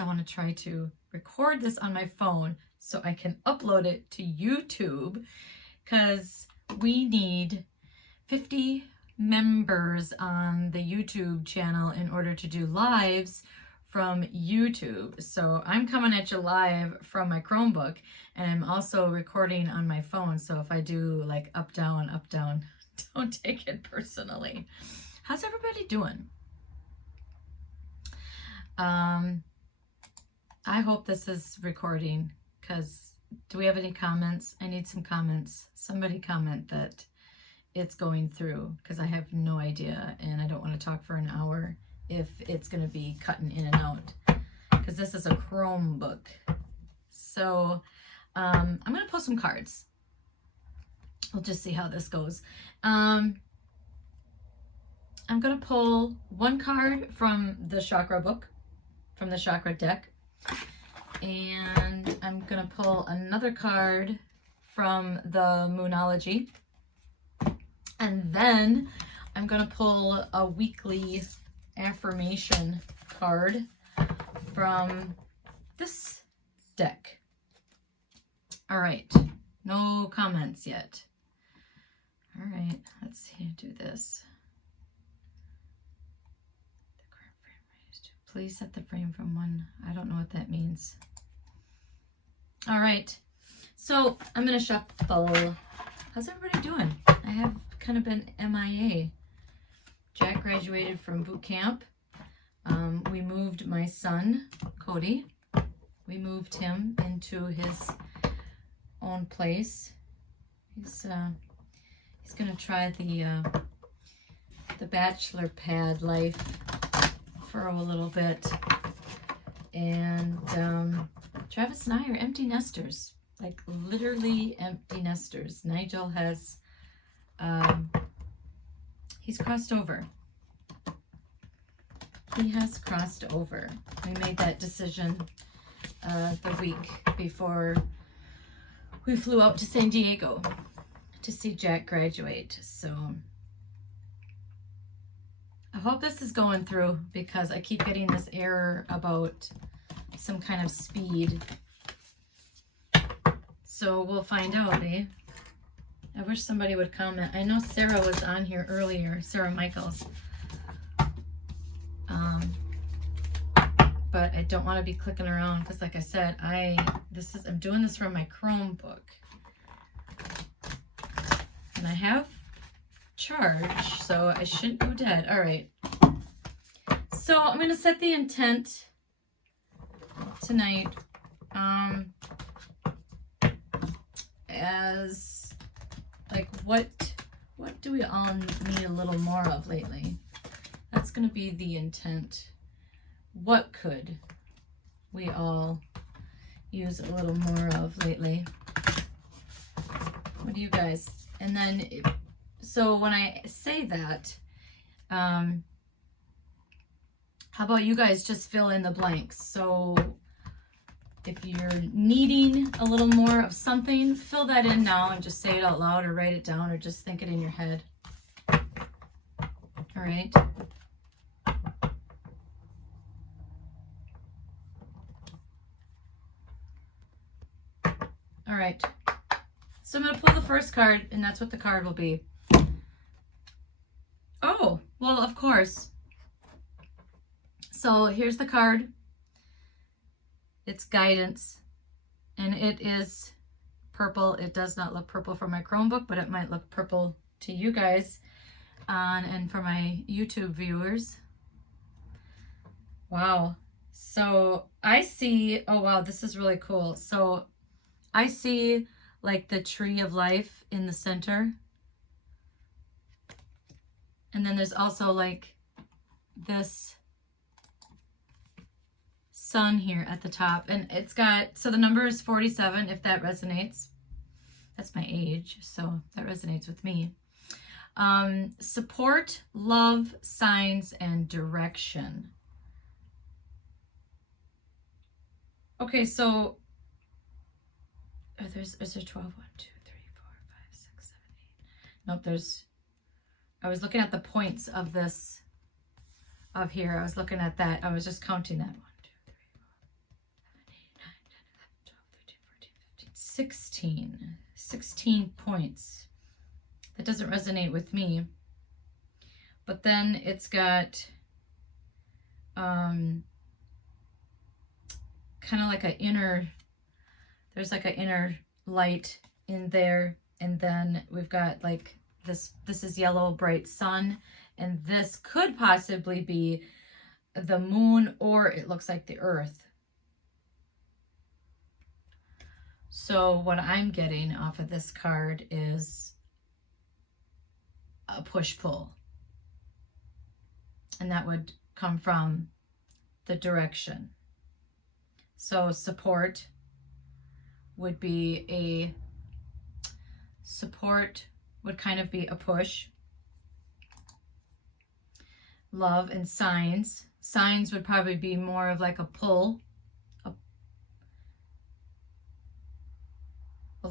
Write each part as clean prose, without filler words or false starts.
I want to try to record this on my phone so I can upload it to YouTube, because we need 50 members on the YouTube channel in order to do lives from YouTube. So I'm coming at you live from my Chromebook, and I'm also recording on my phone. So if I do like up, down, don't take it personally. How's everybody doing? I hope this is recording, because do we have any comments? I need some comments. Somebody comment that it's going through, because I have no idea, and I don't want to talk for an hour if it's going to be cutting in and out, because this is a Chromebook. So I'm going to pull some cards. We'll just see how this goes. I'm going to pull one card from the chakra book, from the chakra deck, and I'm going to pull another card from the Moonology, and then I'm going to pull a weekly affirmation card from this deck. All right, no comments yet. All right, let's see, do this. Please set the frame from one. I don't know what that means. All right, so I'm gonna shuffle. How's everybody doing? I have kind of been MIA. Jack graduated from boot camp. We moved my son, Cody. We moved him into his own place. He's gonna try the bachelor pad life for a little bit, and Travis and I are empty nesters, like literally empty nesters. Nigel has he's crossed over. He has crossed over. We made that decision the week before we flew out to San Diego to see Jack graduate. So I hope this is going through, because I keep getting this error about some kind of speed. So we'll find out, eh? I wish somebody would comment. I know Sarah was on here earlier, Sarah Michaels. But I don't want to be clicking around, because like I said, I'm doing this from my Chromebook. And I have charge, so I shouldn't go dead. All right, so I'm going to set the intent tonight as like what do we all need a little more of lately? That's going to be the intent. What could we all use a little more of lately? What do you guys? And then so when I say that, how about you guys just fill in the blanks? So if you're needing a little more of something, fill that in now and just say it out loud, or write it down, or just think it in your head. All right. All right. So I'm going to pull the first card, and that's what the card will be. Oh, well, of course. So here's the card. It's guidance, and it is purple. It does not look purple from my Chromebook, but it might look purple to you guys and for my YouTube viewers. Wow. So I see, oh wow, this is really cool. So I see like the tree of life in the center. And then there's also like this sun here at the top. And it's got, so the number is 47, if that resonates. That's my age, so that resonates with me. Support, love, signs, and direction. Okay, so is there 12? 1, 2, 3, 4, 5, 6, 7, 8. Nope, I was looking at the points of this, of here. I was looking at that. I was just counting that. 1, 2, 3, 16 points. That doesn't resonate with me. But then it's got kind of like an inner, there's like an inner light in there. And then we've got like this is yellow, bright sun. And this could possibly be the moon, or it looks like the earth. So what I'm getting off of this card is a push-pull. And that would come from the direction. So support would be would kind of be a push. Love and signs. Signs would probably be more of like a pull. Well,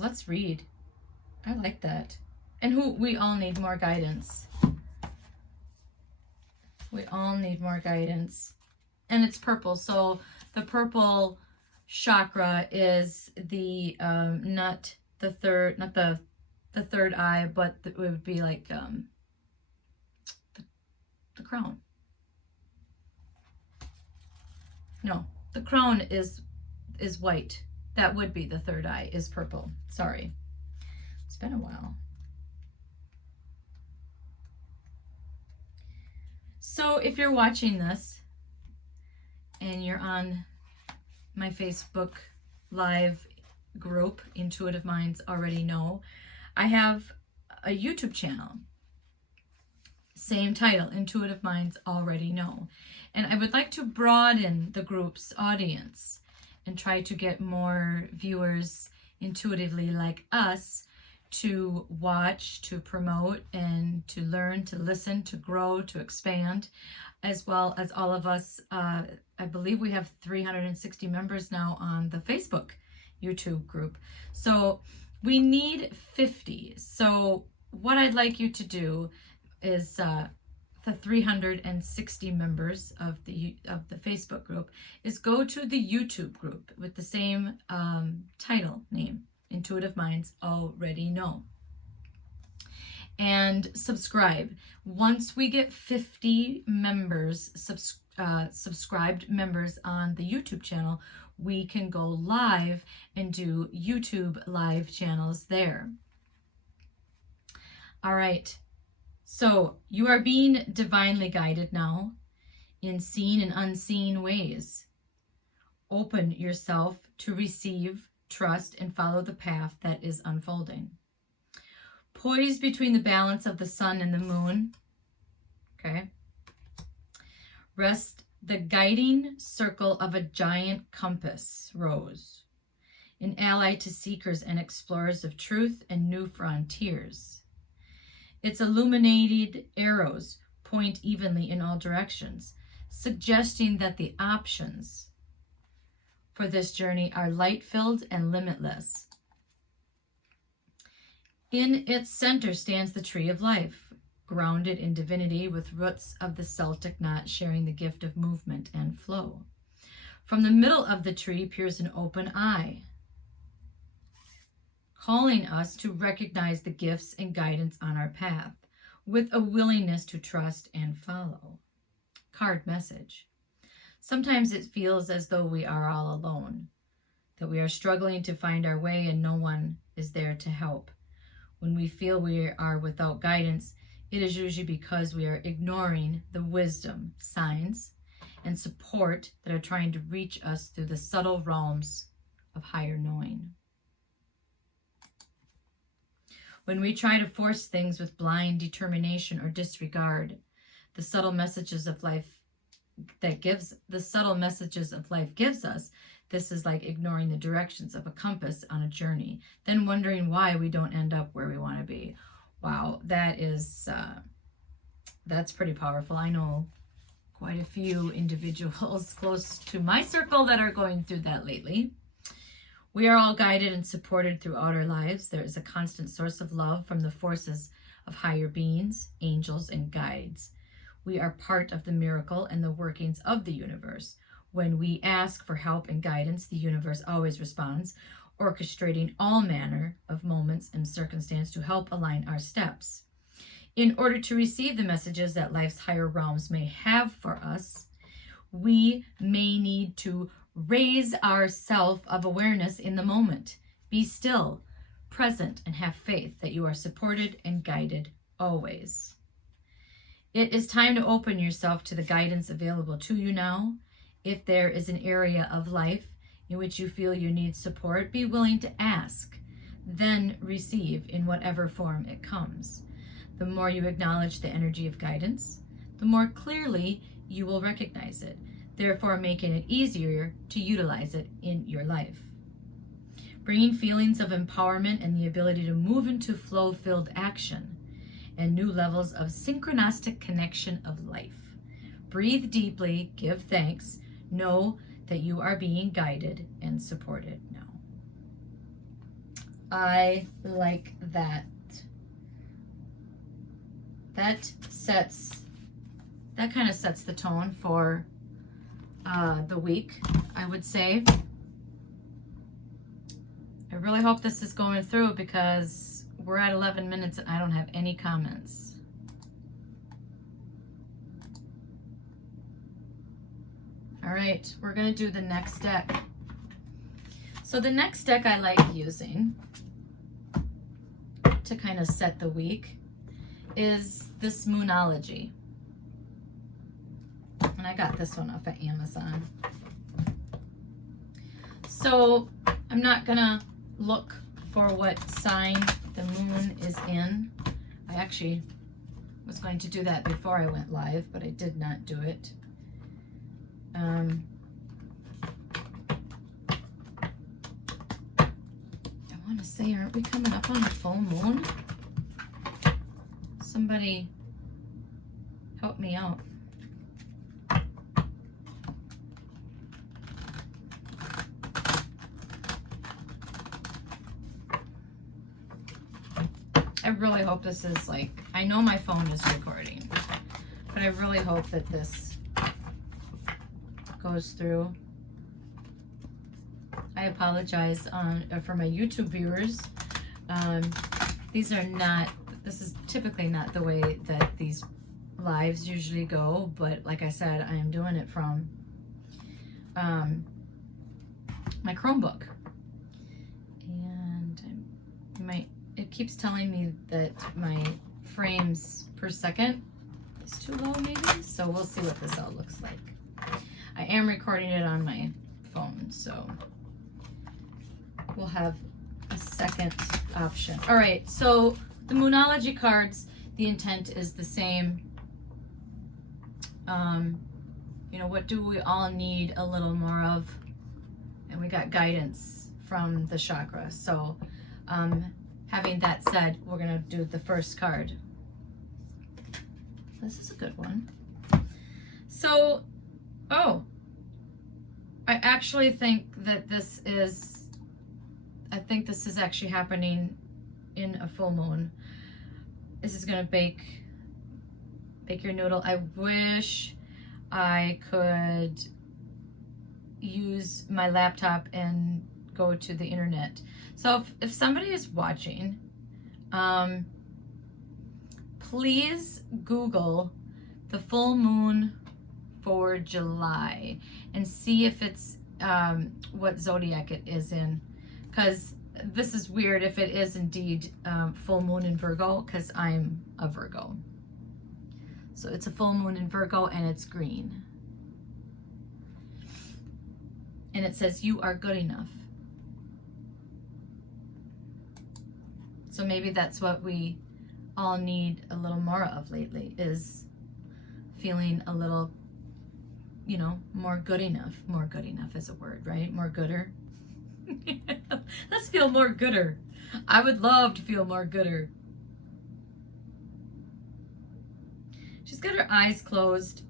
let's read. I like that. And we all need more guidance. We all need more guidance. And it's purple. So the purple chakra is the not the third eye, but it would be like the crown. No, the crown is white. That would be the third eye is purple. Sorry. It's been a while. So if you're watching this and you're on my Facebook Live group, Intuitive Minds Already Know, I have a YouTube channel. Same title, Intuitive Minds Already Know. And I would like to broaden the group's audience and try to get more viewers intuitively like us to watch, to promote, and to learn, to listen, to grow, to expand, as well as all of us. I believe we have 360 members now on the Facebook YouTube group. So we need 50. So what I'd like you to do is the 360 members of the Facebook group is go to the YouTube group with the same title name, Intuitive Minds Already Know, and subscribe. Once we get 50 members, subscribed members on the YouTube channel, we can go live and do YouTube live channels there. All right. So you are being divinely guided now in seen and unseen ways. Open yourself to receive, trust, and follow the path that is unfolding. Poised between the balance of the sun and the moon, okay, rest the guiding circle of a giant compass rose, an ally to seekers and explorers of truth and new frontiers. Its illuminated arrows point evenly in all directions, suggesting that the options for this journey are light-filled and limitless. In its center stands the tree of life, grounded in divinity with roots of the Celtic knot sharing the gift of movement and flow. From the middle of the tree peers an open eye, calling us to recognize the gifts and guidance on our path with a willingness to trust and follow. Card message. Sometimes it feels as though we are all alone, that we are struggling to find our way and no one is there to help. When we feel we are without guidance, it is usually because we are ignoring the wisdom, signs, and support that are trying to reach us through the subtle realms of higher knowing. When we try to force things with blind determination or disregard, the subtle messages of life gives us, this is like ignoring the directions of a compass on a journey, then wondering why we don't end up where we want to be. Wow, that's pretty powerful. I know quite a few individuals close to my circle that are going through that lately. We are all guided and supported throughout our lives. There is a constant source of love from the forces of higher beings, angels, and guides. We are part of the miracle and the workings of the universe. When we ask for help and guidance, the universe always responds, orchestrating all manner of moments and circumstance to help align our steps. In order to receive the messages that life's higher realms may have for us, we may need to raise our self of awareness in the moment. Be still, present, and have faith that you are supported and guided always. It is time to open yourself to the guidance available to you now. If there is an area of life in which you feel you need support, be willing to ask, then receive in whatever form it comes. The more you acknowledge the energy of guidance, the more clearly you will recognize it, therefore making it easier to utilize it in your life. Bringing feelings of empowerment and the ability to move into flow-filled action and new levels of synchronistic connection of life. Breathe deeply, give thanks, know that you are being guided and supported now. I like that. That kind of sets the tone for the week, I would say. I really hope this is going through because we're at 11 minutes and I don't have any comments. All right, we're going to do the next deck. So the next deck I like using to kind of set the week is this Moonology. And I got this one off of Amazon. So I'm not gonna look for what sign the moon is in. I actually was going to do that before I went live, but I did not do it. I want to say, aren't we coming up on a full moon? Somebody help me out. I really hope this is like, I know my phone is recording, but I really hope that this goes through. I apologize for my YouTube viewers. These are not, this is typically not the way that these lives usually go, but like I said, I am doing it from my Chromebook. And it keeps telling me that my frames per second is too low maybe, so we'll see what this all looks like. I am recording it on my phone, so we'll have a second option. All right, so the Moonology cards, the intent is the same. You know, what do we all need a little more of? And we got guidance from the chakra. So having that said, we're gonna do the first card. This is a good one. So, I actually think that this is actually happening in a full moon. This is gonna bake your noodle. I wish I could use my laptop and go to the internet. So if somebody is watching, please Google the full moon for July and see if it's what zodiac it is in, because this is weird if it is indeed full moon in Virgo, because I'm a Virgo. So it's a full moon in Virgo and it's green. And it says, you are good enough. So maybe that's what we all need a little more of lately, is feeling a little, you know, more good enough. More good enough is a word, right? More gooder. Let's feel more gooder. I would love to feel more gooder. She's got her eyes closed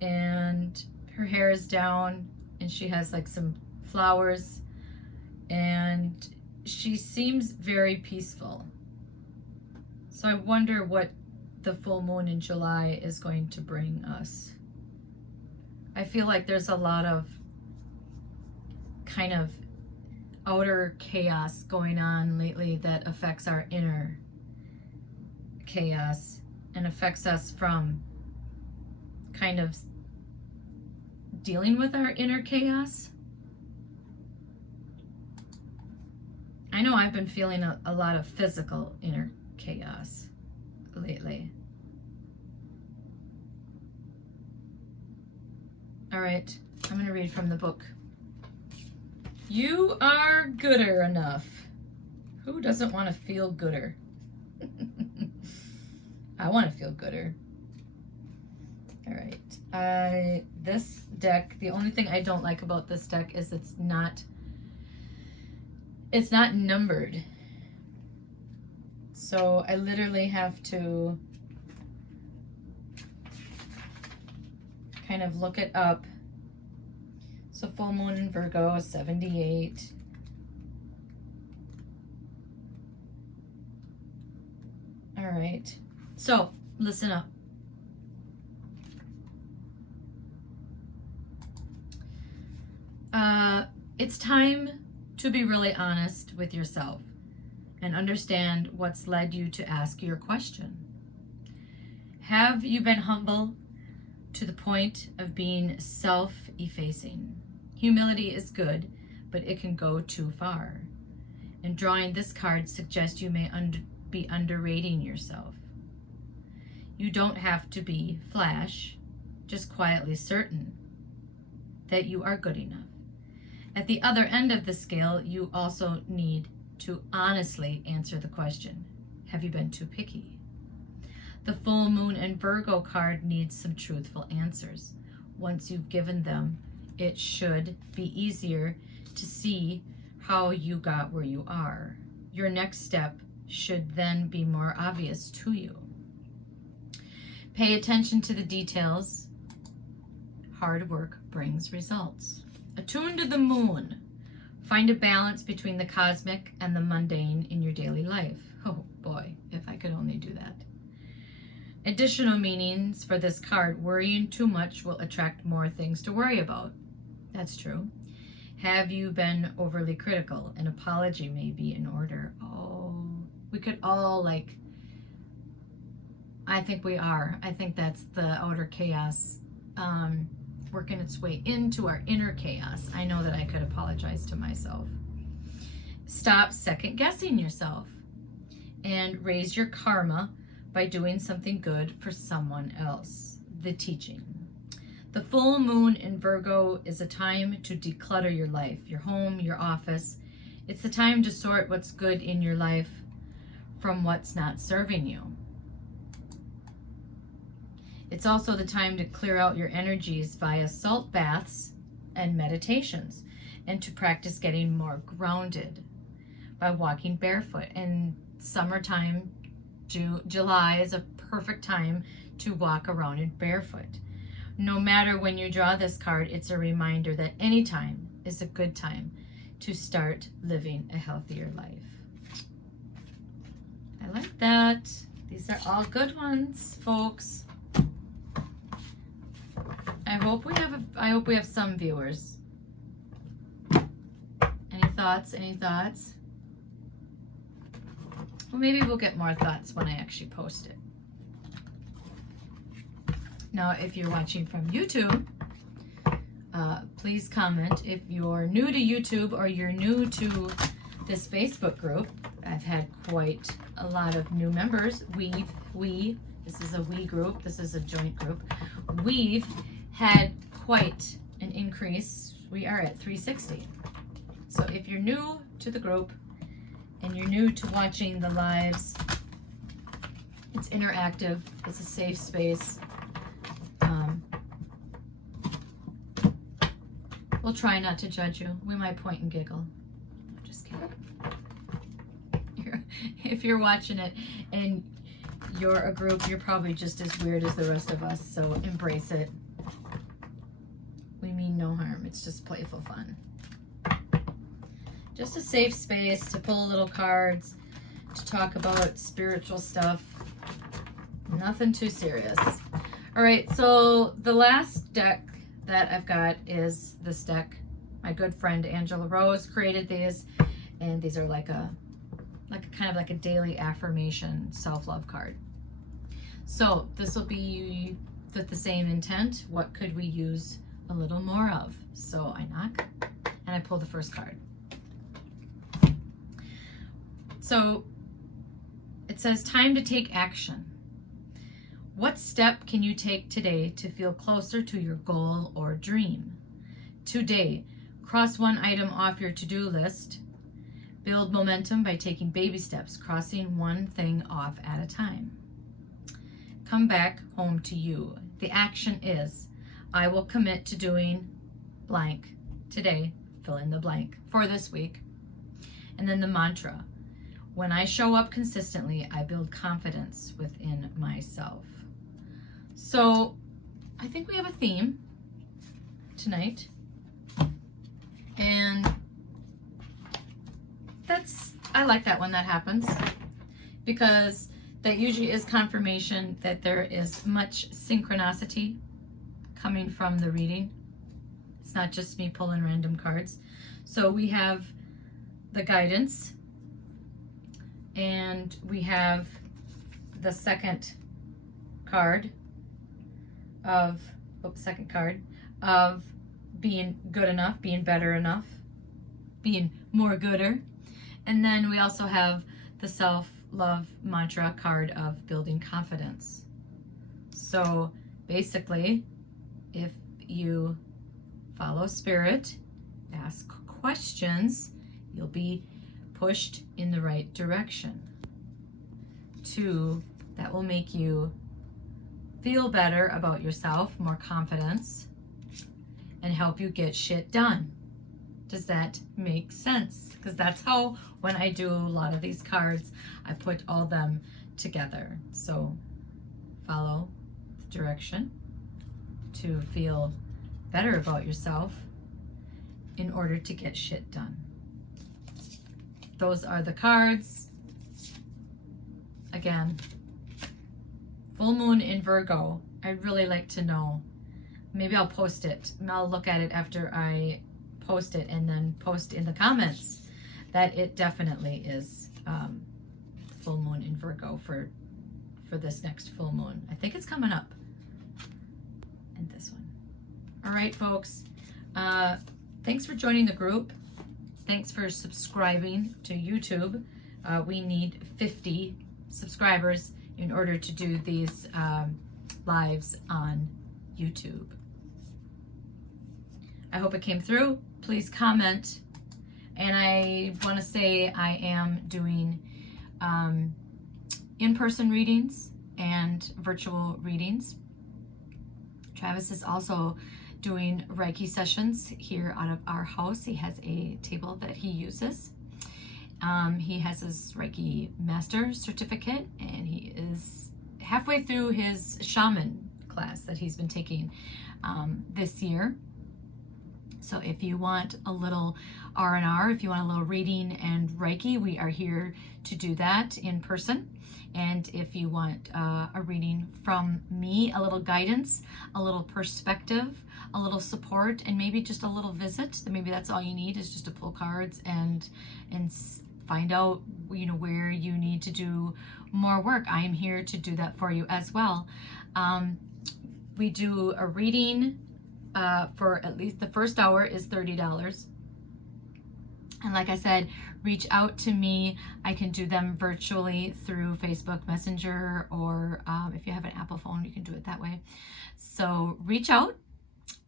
and her hair is down and she has like some flowers and she seems very peaceful. So I wonder what the full moon in July is going to bring us. I feel like there's a lot of kind of outer chaos going on lately that affects our inner chaos and affects us from kind of dealing with our inner chaos. I know I've been feeling a lot of physical inner chaos lately. All right, I'm going to read from the book. You are gooder enough. Who doesn't want to feel gooder? I want to feel gooder. All right. This deck, the only thing I don't like about this deck is it's not numbered. So I literally have to kind of look it up. So full moon in Virgo, 78. All right. So listen up. It's time to be really honest with yourself and understand what's led you to ask your question. Have you been humble to the point of being self-effacing? Humility is good, but it can go too far. And drawing this card suggests you may be underrating yourself. You don't have to be flash, just quietly certain that you are good enough. At the other end of the scale, you also need to honestly answer the question, have you been too picky? The full moon and Virgo card needs some truthful answers. Once you've given them, it should be easier to see how you got where you are. Your next step should then be more obvious to you. Pay attention to the details. Hard work brings results. Attune to the moon. Find a balance between the cosmic and the mundane in your daily life. Oh boy, if I could only do that. Additional meanings for this card: worrying too much will attract more things to worry about. That's true. Have you been overly critical? An apology may be in order. Oh, we could all I think we are. I think that's the outer chaos working its way into our inner chaos. I know that I could apologize to myself. Stop second guessing yourself and raise your karma by doing something good for someone else. The teaching. The full moon in Virgo is a time to declutter your life, your home, your office. It's the time to sort what's good in your life from what's not serving you. It's also the time to clear out your energies via salt baths and meditations, and to practice getting more grounded by walking barefoot. And summertime, July is a perfect time to walk around in barefoot. No matter when you draw this card, it's a reminder that any time is a good time to start living a healthier life. I like that. These are all good ones, folks. I hope we have some viewers. Any thoughts? Any thoughts? Well, maybe we'll get more thoughts when I actually post it. Now, if you're watching from YouTube, please comment. If you're new to YouTube or you're new to this Facebook group, I've had quite a lot of new members. This is a we group. This is a joint group. We've had quite an increase. We are at 360. So if you're new to the group and you're new to watching the lives, it's interactive. It's a safe space. We'll try not to judge you. We might point and giggle. Just kidding. If you're watching it and you're a group, you're probably just as weird as the rest of us, so embrace it. We mean no harm. It's just playful fun. Just a safe space to pull little cards, to talk about spiritual stuff. Nothing too serious. All right, so the last deck that I've got is this deck. My good friend Angela Rose created these, and these are like a kind of like a daily affirmation self-love card. So this will be with the same intent. What could we use a little more of? So I knock and I pull the first card. So it says, time to take action. What step can you take today to feel closer to your goal or dream? Today, cross one item off your to-do list. Build momentum by taking baby steps, crossing one thing off at a time. Come back home to you. The action is, I will commit to doing blank today, fill in the blank, for this week. And then the mantra, when I show up consistently, I build confidence within myself. So I think we have a theme tonight. And I like that when that happens, because that usually is confirmation that there is much synchronicity coming from the reading. It's not just me pulling random cards. So we have the guidance, and we have the second card of being good enough, being better enough, being more gooder. And then we also have the self-love mantra card of building confidence. So basically, if you follow spirit, ask questions, you'll be pushed in the right direction. 2, that will make you feel better about yourself, more confidence, and help you get shit done. Does that make sense? Because that's how, when I do a lot of these cards, I put all them together. So follow the direction to feel better about yourself in order to get shit done. Those are the cards. Again, full moon in Virgo. I'd really like to know. Maybe I'll post it. I'll look at it after I post it, and then post in the comments that it definitely is full moon in Virgo for this next full moon. I think it's coming up. And this one. All right, folks. Thanks for joining the group. Thanks for subscribing to YouTube. We need 50 subscribers in order to do these lives on YouTube. I hope it came through. Please comment. And I want to say I am doing in-person readings and virtual readings. Travis is also doing Reiki sessions here out of our house. He has a table that he uses. He has his Reiki Master Certificate, and he is halfway through his shaman class that he's been taking this year. So if you want a little R&R, if you want a little reading and Reiki, we are here to do that in person. And if you want a reading from me, a little guidance, a little perspective, a little support, and maybe just a little visit, then maybe that's all you need, is just to pull cards and find out, you know, where you need to do more work. I am here to do that for you as well. We do a reading for at least the first hour is $30. And like I said, reach out to me. I can do them virtually through Facebook Messenger, or if you have an Apple phone, you can do it that way. So reach out.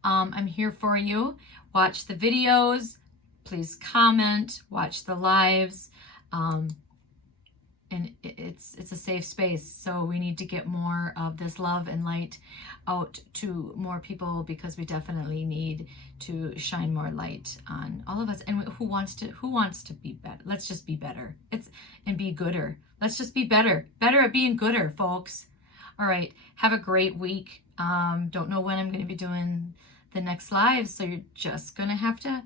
I'm here for you. Watch the videos. Please comment. Watch the lives. And it's a safe space. So we need to get more of this love and light out to more people, because we definitely need to shine more light on all of us. And who wants to be better? Let's just be better. And be gooder. Let's just be better at being gooder, folks. All right. Have a great week. Don't know when I'm going to be doing the next live, so you're just going to have to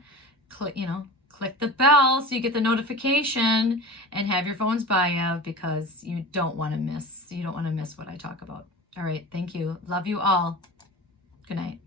click the bell so you get the notification, and have your phones by you, because you don't want to miss what I talk about. All right. Thank you. Love you all. Good night.